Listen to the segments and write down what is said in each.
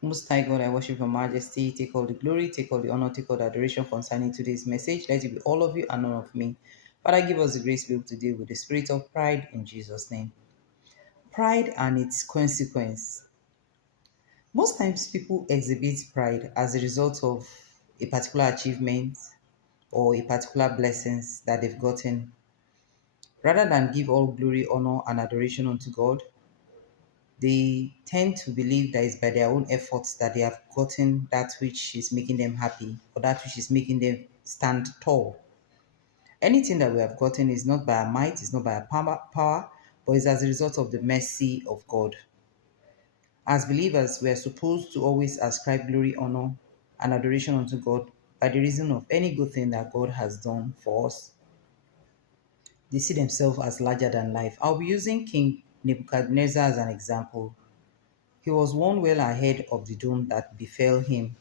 Most High God, I worship your majesty. Take all the glory, take all the honor, take all the adoration concerning today's message. Let it be all of you and none of me. Father, give us the grace to be able to deal with the spirit of pride in Jesus' name. Pride and its consequence. Most times people exhibit pride as a result of a particular achievement or a particular blessings that they've gotten. Rather than give all glory, honor, and adoration unto God, they tend to believe that it's by their own efforts that they have gotten that which is making them happy or that which is making them stand tall. Anything that we have gotten is not by our might, it's not by our power, but it's as a result of the mercy of God. As believers, we are supposed to always ascribe glory, honor, and adoration unto God by the reason of any good thing that God has done for us. They see themselves as larger than life. I'll be using King Nebuchadnezzar as an example. He was one well ahead of the doom that befell him.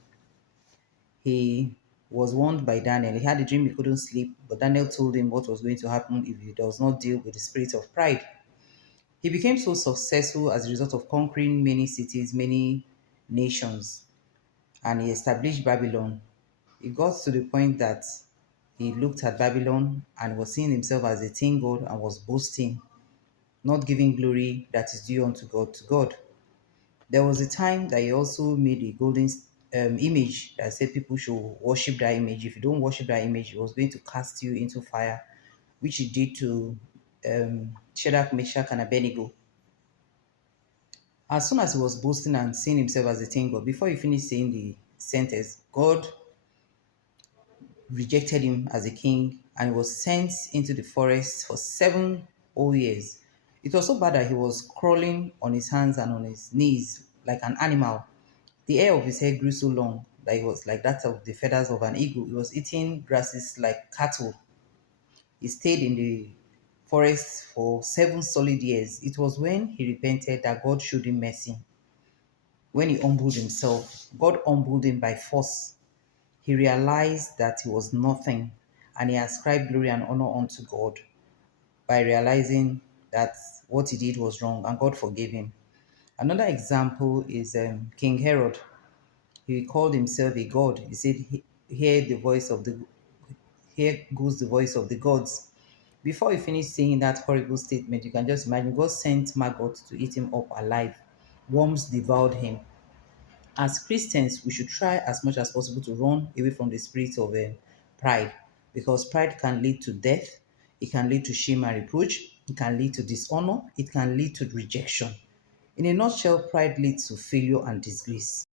He was warned by Daniel. He had a dream he couldn't sleep, but Daniel told him what was going to happen if he does not deal with the spirit of pride. He became so successful as a result of conquering many cities, many nations, and he established Babylon. It got to the point that he looked at Babylon and was seeing himself as a teen god and was boasting, not giving glory that is due unto God to God. There was a time that he also made a golden image that said people should worship that image. If you don't worship that image, he was going to cast you into fire, which he did to Shadrach, Meshach, and Abednego. As soon as he was boasting and seeing himself as a teen God, before he finished saying the sentence, God rejected him as a king and he was sent into the forest for 7 whole years. It was so bad that he was crawling on his hands and on his knees like an animal. The hair of his head grew so long that it was like that of the feathers of an eagle. He was eating grasses like cattle. He stayed in the forest for 7 solid years. It was when he repented that God showed him mercy. When he humbled himself, God humbled him by force. He realized that he was nothing and he ascribed glory and honor unto God by realizing that what he did was wrong and God forgave him. Another example is King Herod. He called himself a god. He said, "Hear the voice of the here goes the voice of the gods." Before he finished saying that horrible statement, you can just imagine God sent maggots to eat him up alive. Worms devoured him. As Christians, we should try as much as possible to run away from the spirit of pride because pride can lead to death, it can lead to shame and reproach, it can lead to dishonor, it can lead to rejection. In a nutshell, pride leads to failure and disgrace.